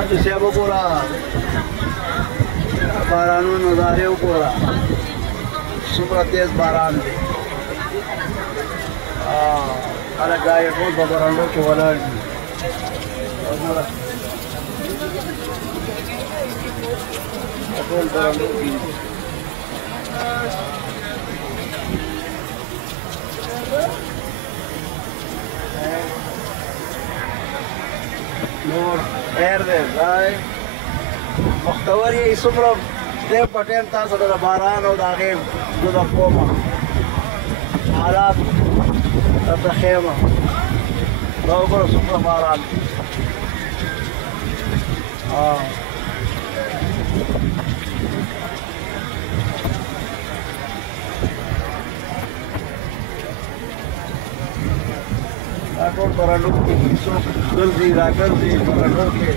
حاجی صاحب وګوره بارانونو نظارې وګوره څومره تیز باران دی خلک دا یې ټول په برنډو کې ولاړ دي ټول برنډو کې نور خیر دی ځای مختور یې څومره دی په ټایم تاسو د باران او د هغې زه د کوم حالات درته ښیم دا وګوره څومره باران دی دا ټول برنډو کې څوک ګرځي راګرځي برنډو کې